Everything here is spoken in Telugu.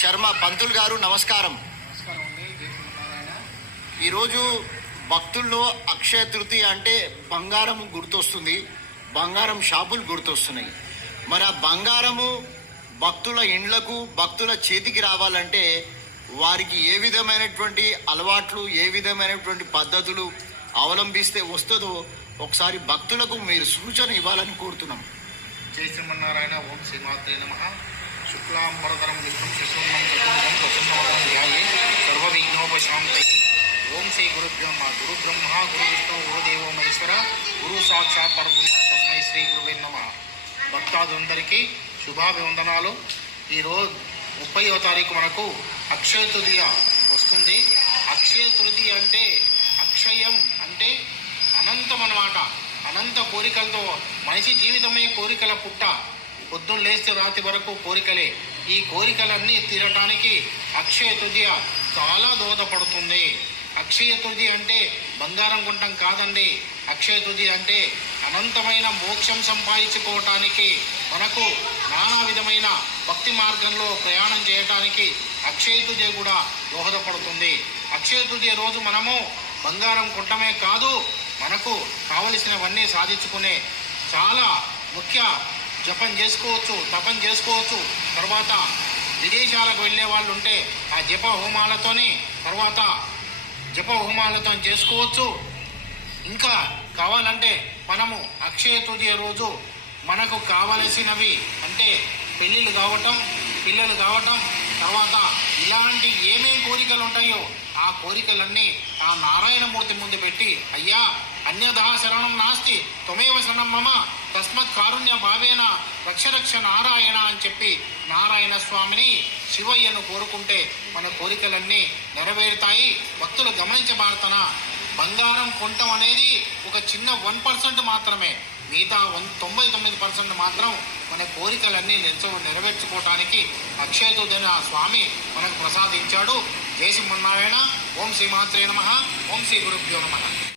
శర్మ పంతులు గారు నమస్కారం. ఈరోజు భక్తుల్లో అక్షయ తృతీయ అంటే బంగారం గుర్తొస్తుంది. బంగారం షాపులు గుర్తొస్తున్నాయి. మరి ఆ బంగారము భక్తుల ఇండ్లకు భక్తుల చేతికి రావాలంటే వారికి ఏ విధమైనటువంటి అలవాట్లు ఏ విధమైనటువంటి పద్ధతులు అవలంబిస్తే వస్తుందో ఒకసారి భక్తులకు మీరు సూచన ఇవ్వాలని కోరుతున్నాం. జయ శ్రీమన్నారాయణ ఓం శ్రీమాత్రే నమ. శుక్లాం వరదరం శ్రీ గురుబ్రహ్మ గురు బ్రహ్మ గురు విష్ణు గురు దేవో మహేశ్వర గురు సాక్షాత్ పరబ్రహ్మ తస్మై శ్రీ గురువే నమ. భక్తాదులందరికీ శుభాభివందనాలు. ఈరోజు ముప్పైవ తారీఖు మనకు అక్షయ తృతీయ వస్తుంది. అక్షయ తృతీయ అంటే అక్షయం అంటే అనంతం అన్నమాట అనంత కోరికలతో మనిషి జీవితమే కోరికల పుట్ట. పొద్దున్న లేస్తే రాత్రి వరకు కోరికలే. ఈ కోరికలన్నీ తీరటానికి అక్షయ తృతీయ చాలా దోహదపడుతుంది. అక్షయ తుది అంటే బంగారం గుంటం కాదండి. అక్షయ తుది అంటే అనంతమైన మోక్షం సంపాదించుకోవటానికి మనకు నానా విధమైన భక్తి మార్గంలో ప్రయాణం చేయటానికి అక్షయ తుది కూడా దోహదపడుతుంది. అక్షయ తుది రోజు మనము బంగారం కొట్టమే కాదు మనకు కావలసినవన్నీ సాధించుకునే చాలా ముఖ్య జపం చేసుకోవచ్చు తపం చేసుకోవచ్చు. తర్వాత విదేశాలకు వెళ్ళే వాళ్ళు ఉంటే ఆ జప హోమాలతోని తర్వాత జప హోమాలతో చేసుకోవచ్చు. ఇంకా కావాలంటే మనము అక్షయ తృతీయ రోజు మనకు కావలసినవి అంటే పెళ్ళిళ్ళు కావటం పిల్లలు కావటం తర్వాత ఇలాంటి ఏమేం కోరికలు ఉంటాయో ఆ కోరికలన్నీ ఆ నారాయణమూర్తి ముందు పెట్టి అయ్యా అన్యదా శరణం నాస్తి త్వమేవ శరణం మమ తస్మత్ కారుణ్య భావేన రక్షరక్ష నారాయణ అని చెప్పి నారాయణ స్వామిని శివయ్యను కోరుకుంటే మన కోరికలన్నీ నెరవేరుతాయి. భక్తులు గమనించబడుతున్న బంగారం కొనటం అనేది ఒక చిన్న వన్ పర్సెంట్ మాత్రమే. మిగతా వన్ తొంభై తొమ్మిది పర్సెంట్ మాత్రం మన కోరికలన్నీ నిల్చ నెరవేర్చుకోవటానికి అక్షయతుడైన ఆ స్వామి మనకు ప్రసాదించాడు. జయ సింహనారాయణ ఓం శ్రీ మాత్రే నమ. ఓం శ్రీ గురుభ్యో నమ.